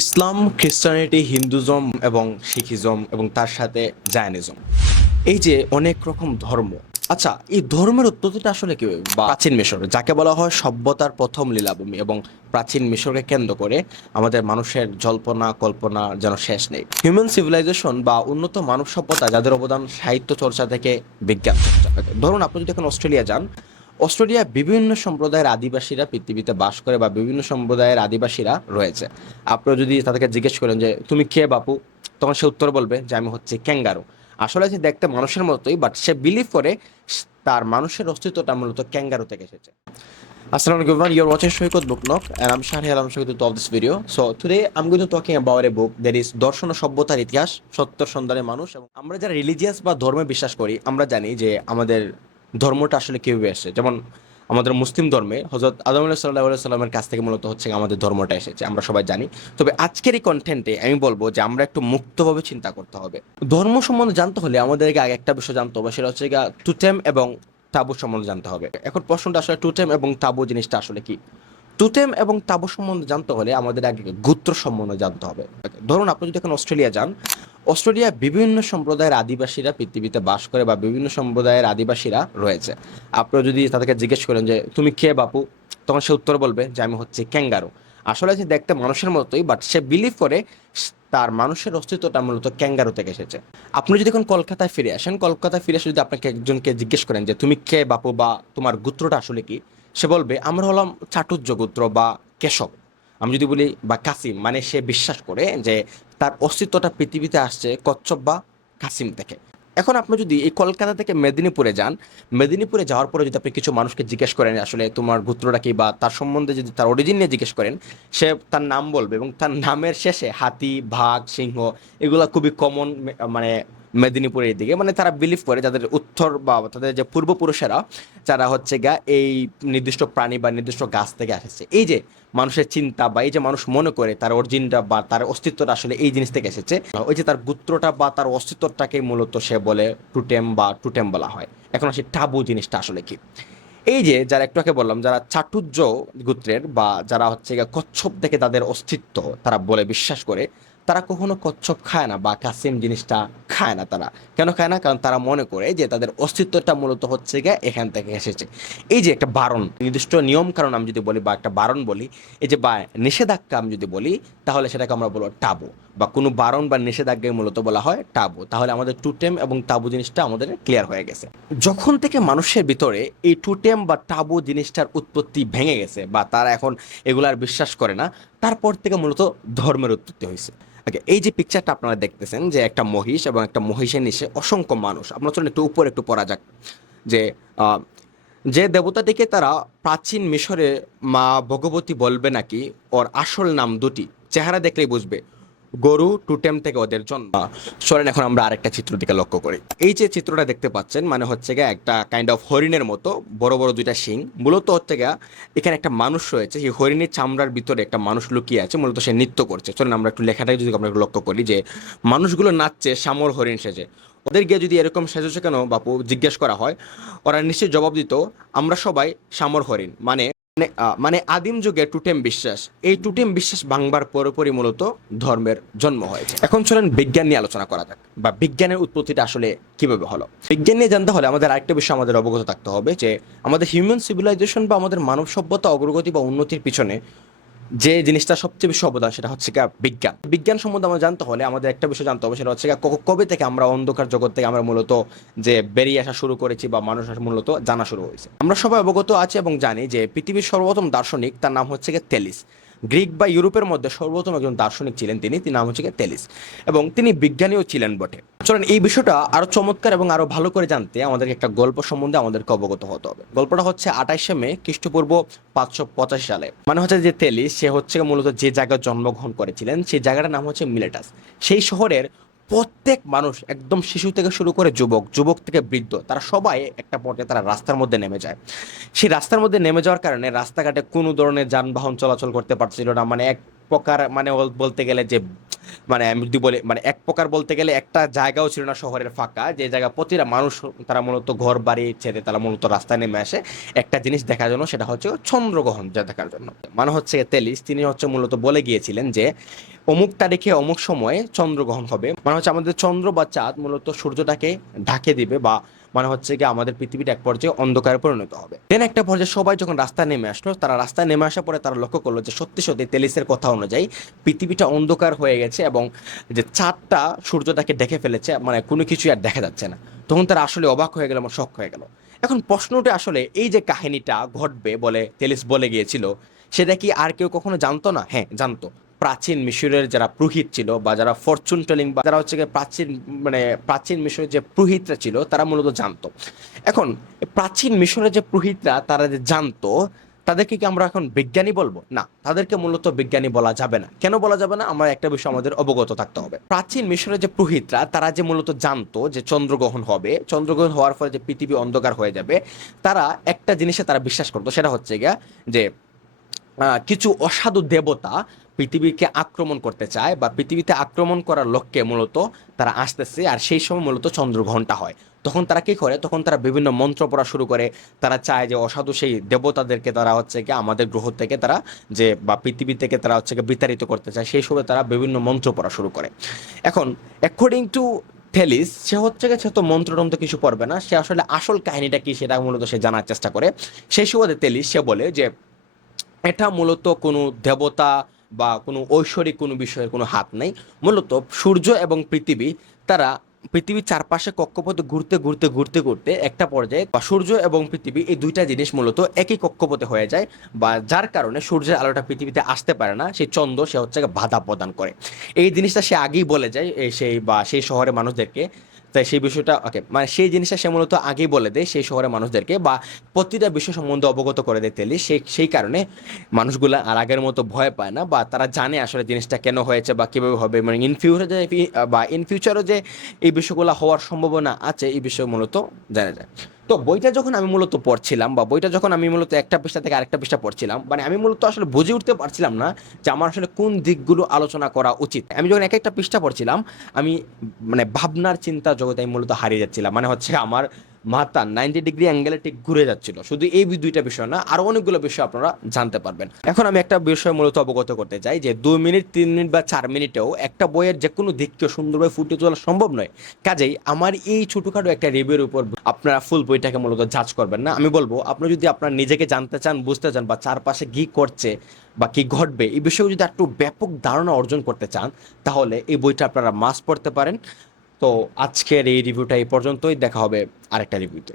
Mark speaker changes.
Speaker 1: ইসলাম, খ্রিস্টানিটি, হিন্দুজম এবং শিখিজম এবং তার সাথে জায়নিজম। এই যে অনেক রকম ধর্ম। আচ্ছা এই ধর্মের উৎপত্তিটা আসলে কি? প্রাচীন মিশর, যাকে বলা হয় সভ্যতার প্রথম লীলাভূমি এবং প্রাচীন মিশরকে কেন্দ্র করে আমাদের মানুষের জল্পনা, কল্পনা যেন শেষ নেই। হিউম্যান সিভিলাইজেশন বা উন্নত মানব সভ্যতা, যাদের অবদান সাহিত্য চর্চা থেকে বিজ্ঞান চর্চা। ধরুন, আপনি যদি এখন অস্ট্রেলিয়া যান অস্ট্রেলিয়া বিভিন্ন সম্প্রদায়ের আদিবাসীরা পৃথিবীতে বাস করে বা বিভিন্ন সম্প্রদায়ের আদিবাসীরা রয়েছে। আপনারা যদি তাদেরকে জিজ্ঞেস করেন যে, তুমি কে বাপু? তখন সে উত্তর বলবে যে, আমি হচ্ছে ক্যাঙ্গারু। আসলে সে দেখতে মানুষের মতোই বাট সে বিলিভ করে তার মানুষের অস্তিত্বটা মূলত ক্যাঙ্গারু থেকে এসেছে। Assalamu alaikum you're watching Shoykot Book Nook and I'm Shahri I'm Shoykot of this video. So, today I'm going দর্শন সভ্যতার ইতিহাস সত্যর সন্ধানের মানুষ, এবং আমরা যারা রিলিজিয়াস বা ধর্মে বিশ্বাস করি, আমরা জানি যে আমাদের ধর্মটা আসলে কীভাবে এসেছে যেমন আমাদের মুসলিম ধর্মে হজরত আদম আল্লাহ সাল্লাহ সাল্লামের কাছ থেকে মূলত হচ্ছে আমাদের ধর্মটা এসেছে, আমরা সবাই জানি। তবে আজকের এই কন্টেন্টে আমি বলব যে আমরা একটু মুক্তভাবে চিন্তা করতে হবে। ধর্ম সম্বন্ধে জানতে হলে আমাদেরকে আগে একটা বিষয় জানতে হবে, সেটা হচ্ছে টুটেম এবং তাবু সম্বন্ধে জানতে হবে। এখন প্রশ্নটা আসলে টুটেম এবং তাবু জিনিসটা আসলে কি? টুটেম এবং তাবু সম্বন্ধে জানতে হলে আমাদের আগে গোত্র সম্বন্ধে জানতে হবে। ধরুন আপনি যদি এখন অস্ট্রেলিয়া যান অস্ট্রেলিয়া বিভিন্ন সম্প্রদায়ের আদিবাসীরা পৃথিবীতে বাস করে বা বিভিন্ন সম্প্রদায়ের আদিবাসীরা রয়েছে। আপনারা যদি তাদেরকে জিজ্ঞেস করেন যে, তুমি কে বাপু? তখন সে উত্তর বলবে যে, আমি হচ্ছে ক্যাঙ্গারু। আসলে সে দেখতে মানুষের মতোই বাট সে বিলিভ করে তার মানুষের অস্তিত্বটা মূলত ক্যাঙ্গারু থেকে এসেছে। আপনি যদি এখন কলকাতায় ফিরে আসেন, কলকাতায় ফিরে এসে যদি আপনাকে একজনকে জিজ্ঞেস করেন যে, তুমি কে বাপু বা তোমার গোত্রটা আসলে কি? সে বলবে, আমরা হলাম চাটুর্য গোত্র বা কেশব। আমি যদি বলি, বা কাসিম মানে সে বিশ্বাস করে যে তার অস্তিত্বটা পৃথিবীতে আসছে কচ্ছপ বা কাসিম থেকে। এখন আপনি যদি এই কলকাতা থেকে মেদিনীপুরে যান, মেদিনীপুরে যাওয়ার পরে যদি আপনি কিছু মানুষকে জিজ্ঞেস করেন, আসলে তোমার গোত্রটা কি বা তার সম্বন্ধে যদি তার অরিজিন নিয়ে জিজ্ঞেস করেন, সে তার নাম বলবে এবং তার নামের শেষে হাতি, বাঘ, সিংহ, এগুলো খুবই কমন মানে মেদিনীপুরের দিকে। মানে তারা বিলিভ করে, যাদের উত্তর বা তাদের যে পূর্বপুরুষেরা, যারা হচ্ছে গা এই নির্দিষ্ট প্রাণী বা নির্দিষ্ট গাছ থেকে এসেছে এই যে মানুষের চিন্তা বা এই যে মানুষ মনে করে তার অরিজিনটা বা তার অস্তিত্বটা আসলে এই জিনিস থেকে এসেছে, ওই যে তার গুত্রটা বা তার অস্তিত্বটাকে মূলত সে বলে টুটেম বা টুটেম বলা হয়। এখন আসে টাবু জিনিসটা আসলে কি? এই যে যারা একটু আগে বললাম, যারা চাটুর্য গোত্রের বা যারা হচ্ছে কচ্ছপ থেকে তাদের অস্তিত্ব তারা বলে, বিশ্বাস করে তারা কখনো কচ্ছপ খায় না বা কাসিম জিনিসটা খায় না তারা। কেন খায় না? কারণ তারা মনে করে যে তাদের অস্তিত্বটা মূলত হচ্ছে গিয়ে এখান থেকে এসেছে। এই যে একটা বারণ, নির্দিষ্ট নিয়ম কারণ আমি যদি বলি বা একটা বারণ বলি, এই যে বা নিষেধাজ্ঞা আমি যদি বলি, তাহলে সেটাকে আমরা বলব টাবু। বা কোনো বারণ বা নিষেধাজ্ঞায় মূলত বলা হয় টাবু তাহলে আমাদের টুটেম এবং তাবু জিনিসটা আমাদের ক্লিয়ার হয়ে গেছে। যখন থেকে মানুষের ভিতরে এই টুটেম বা টাবু জিনিসটার উৎপত্তি ভেঙে গেছে বা তারা এখন এগুলার বিশ্বাস করে না, তারপর থেকে মূলত ধর্মের উৎপত্তি হয়েছে। ওকে এই যে পিকচারটা আপনারা দেখতেছেন যে একটা মহিষ এবং একটা মহিষের নিচে অসংখ্য মানুষ আপনার চলুন একটু উপরে একটু পড়া যাক। যে যে দেবতাটিকে তারা প্রাচীন মিশরে মা ভগবতী বলবে নাকি, ওর আসল নাম দুটি। চেহারা দেখলেই বুঝবে গরু টুটেম থেকে ওদের জন্ম। চলেন এখন আমরা আরেকটা চিত্র দিকে লক্ষ্য করি। এই যে চিত্রটা দেখতে পাচ্ছেন মানে হচ্ছে গিয়ে একটা কাইন্ড অফ হরিণের মতো, বড় বড় দুইটা শিং। মূলত হচ্ছে গিয়া এখানে একটা মানুষ রয়েছে, সেই হরিণের চামড়ার ভিতরে একটা মানুষ লুকিয়ে আছে, মূলত সে নৃত্য করছে। চলেন, আমরা একটু লেখাটাই যদি আমরা লক্ষ্য করি যে, মানুষগুলো নাচছে সামর হরিণ সেজে। ওদের গিয়ে যদি এরকম সেজেছে কেন, বাপু? জিজ্ঞেস করা হয়। ওরা নিশ্চয়ই জবাব দিত, আমরা সবাই সামর হরিণ। মানে মানে, মানে আদিম যুগে টুটেম বিশ্বাস। এই টুটেম বিশ্বাস ভাঙবার পরপরই মূলত ধর্মের জন্ম হয়েছে। এখন চলেন বিজ্ঞান নিয়ে আলোচনা করা যাক বা বিজ্ঞানের উৎপত্তিটা আসলে কীভাবে হলো। বিজ্ঞান নিয়ে জানতে হলে আমাদের আরেকটা বিষয় আমাদের অবগত থাকতে হবে যে আমাদের হিউম্যান সিভিলাইজেশন বা আমাদের মানব সভ্যতা অগ্রগতি বা উন্নতির পিছনে যে জিনিসটা সবচেয়ে বেশি অবদান সেটা হচ্ছে গা বিজ্ঞান। বিজ্ঞান সম্বন্ধে আমরা জানতে হলে আমাদের একটা বিষয় জানতে হবে, সেটা হচ্ছে কবে থেকে আমরা অন্ধকার জগৎ থেকে আমরা মূলত যে বেরিয়ে আসা শুরু করেছি বা মানুষ মূলত জানা শুরু হয়েছে। আমরা সবাই অবগত আছি এবং জানি যে পৃথিবীর সর্বপ্রথম দার্শনিক তার নাম হচ্ছে গিয়ে তেলিস। গ্রিক বা ইউরোপের মধ্যে সর্বপ্রথম একজন দার্শনিক ছিলেন তিনি। তিনি নাম হচ্ছে তেলিস। এবং তিনি বিজ্ঞানীও ছিলেন বটে। চলেন, এই বিষয়টা আরও চমৎকার এবং আরও ভালো করে জানতে আমাদেরকে একটা গল্প সম্বন্ধে আমাদেরকে অবগত হতে হবে। গল্পটা হচ্ছে আঠাইশে মে খ্রিস্টপূর্ব পাঁচশো পঁচাশি সালে। মানে হচ্ছে যে তেলিস, সে হচ্ছে মূলত যে জায়গায় জন্মগ্রহণ করেছিলেন, সেই জায়গাটার নাম হচ্ছে মিলেটাস। সেই শহরের প্রত্যেক মানুষ, একদম শিশু থেকে শুরু করে যুবক যুবক থেকে বৃদ্ধ, তারা সবাই একটা পর্যায়ে তারা রাস্তার মধ্যে নেমে যায়। সেই রাস্তার মধ্যে নেমে যাওয়ার কারণে রাস্তাঘাটে কোনো ধরনের যানবাহন চলাচল করতে পারছিল না। মানে এক প্রকার মানে বলতে গেলে যে মানে আমি যদি বলি মানে এক প্রকার বলতে গেলে একটা জায়গাও ছিল না শহরের ফাঁকা, যে জায়গা প্রতিটা মানুষ তারা মূলত ঘর বাড়ি ছেড়ে তারা মূলত রাস্তায় নেমে আসে। একটা জিনিস দেখার জন্য সেটা হচ্ছে চন্দ্রগ্রহণ যা দেখার জন্য। মানে হচ্ছে তেলিস তিনি হচ্ছে মূলত বলে গিয়েছিলেন যে, অমুক তারিখে অমুক সময়ে চন্দ্রগ্রহণ হবে। মানে হচ্ছে আমাদের চন্দ্র বা চাঁদ মূলত সূর্যটাকে ঢাকে দিবে বা মানে হচ্ছে কি আমাদের পৃথিবীটা এক পর্যায়ে অন্ধকারে পরিণত হবে। দেন একটা পর্যায়ে সবাই যখন রাস্তায় নেমে আসলো, তারা রাস্তায় নেমে আসার পরে তারা লক্ষ্য করল যে সত্যি সত্যি তেলিসের কথা অনুযায়ী পৃথিবীটা অন্ধকার হয়ে গেছে এবং যে চাঁদটা সূর্যটাকে ডেকে ফেলেছে মানে কোনো কিছুই আর দেখা যাচ্ছে না। তখন তারা আসলে অবাক হয়ে গেল এবং শখ হয়ে গেল। এখন প্রশ্নটা আসলে এই যে কাহিনীটা ঘটবে বলে তেলিস বলে গিয়েছিল, সেটা কি আর কেউ কখনো জানতো না? হ্যাঁ জানতো। প্রাচীন মিশরের যারা পুরোহিত ছিল বা যারা ফরচুন টেলিং বা যারা হচ্ছে প্রাচীন মানে প্রাচীন মিশরের যে পুরোহিতরা ছিল, তারা মূলত জানতো। এখন প্রাচীন মিশরের যে পুরোহিতরা, তারা যে জানতো, তাদেরকে কি আমরা এখন বিজ্ঞানী বলব? না, তাদেরকে মূলত বিজ্ঞানী বলা যাবে না। কেন বলা যাবে না? আমরা একটা বিষয় আমাদের অবগত থাকতে হবে। প্রাচীন মিশরের যে পুরোহিতরা, তারা যে মূলত জানতো যে চন্দ্রগ্রহণ হবে, চন্দ্রগ্রহণ হওয়ার ফলে যে পৃথিবী অন্ধকার হয়ে যাবে, তারা একটা জিনিসে তারা বিশ্বাস করতো, সেটা হচ্ছে গিয়া যে কিছু অসাধু দেবতা পৃথিবীকে আক্রমণ করতে চায় বা পৃথিবীতে আক্রমণ করার লক্ষ্যে মূলত তারা আসতেছে আর সেই সময় মূলত চন্দ্রগ্রহণটা হয়। তখন তারা কি করে? তখন তারা বিভিন্ন মন্ত্র পড়া শুরু করে। তারা চায় যে অসাধু সেই দেবতাদেরকে তারা হচ্ছে কি আমাদের গ্রহ থেকে তারা যে বা পৃথিবী থেকে তারা হচ্ছে বিতাড়িত করতে চায়, সেই সময় তারা বিভিন্ন মন্ত্র পড়া শুরু করে। এখন অ্যাকর্ডিং টু টেলিস সে হচ্ছে সে তো মন্ত্রতন্ত্র কিছু পড়বে না, সে আসলে আসল কাহিনীটা কি সেটা মূলত সে জানার চেষ্টা করে। সেই সুবাদে তেলিস সে বলে যে, এটা মূলত কোনো দেবতা বা কোনো ঐশ্বরিক কোনো বিষয়ের কোনো হাত নেই। মূলত সূর্য এবং পৃথিবী তারা পৃথিবীর চারপাশে কক্ষপথে ঘুরতে ঘুরতে ঘুরতে ঘুরতে একটা পর্যায়ে বা সূর্য এবং পৃথিবী এই দুইটা জিনিস মূলত একই কক্ষপথে হয়ে যায় বা যার কারণে সূর্যের আলোটা পৃথিবীতে আসতে পারে না, সেই চন্দ্র সে হচ্ছে বাধা প্রদান করে। এই জিনিসটা সে আগেই বলে যায় সেই বা সেই শহরের মানুষদেরকে তাই সেই বিষয়টা ওকে মানে সেই জিনিসটা সে মূলত আগেই বলে দেয় সেই শহরের মানুষদেরকে বা প্রতিটা বিষয় সম্বন্ধে অবগত করে দেয় তেলি সেই সেই কারণে মানুষগুলো আর আগের মতো ভয় পায় না বা তারা জানে আসলে জিনিসটা কেন হয়েছে বা কীভাবে হবে। মানে ইন ফিউচারে যে, বা ইন ফিউচারও যে এই বিষয়গুলো হওয়ার সম্ভাবনা আছে, এই বিষয়ে মূলত জানা যায়। তো বইটা যখন আমি মূলত পড়ছিলাম বা বইটা যখন আমি মূলত একটা পৃষ্ঠা থেকে আরেকটা পৃষ্ঠা পড়ছিলাম মানে আমি মূলত আসলে বুঝে উঠতে পারছিলাম না যে আমার আসলে কোন দিকগুলো আলোচনা করা উচিত। আমি যখন এক একটা পৃষ্ঠা পড়ছিলাম, আমি মানে ভাবনার চিন্তা জগতে আমি মূলত হারিয়ে যাচ্ছিলাম। মানে হচ্ছে আমার মাথা নাইনটি ডিগ্রি অ্যাঙ্গেলে ঠিক ঘুরে যাচ্ছিল। শুধু এই দুইটা বিষয় না, আরও অনেকগুলো বিষয় আপনারা জানতে পারবেন। এখন আমি একটা বিষয় মূলত অবগত করতে চাই যে, দুই মিনিট, তিন মিনিট বা চার মিনিটেও একটা বইয়ের যে কোনো দিককে সুন্দরভাবে ফুটিয়ে তোলা সম্ভব নয়। কাজেই আমার এই ছোটোখাটো একটা রিভিউর উপর আপনারা ফুল বইটাকে মূলত জাজ করবেন না। আমি বলব, আপনি যদি আপনার নিজেকে জানতে চান, বুঝতে চান বা চারপাশে কি করছে বা কি ঘটবে, এই বিষয়ে যদি একটু ব্যাপক ধারণা অর্জন করতে চান, তাহলে এই বইটা আপনারা মাস পড়তে পারেন। তো আজকের এই রিভিউটা এই পর্যন্তই। দেখা হবে আরেকটা রিভিউতে।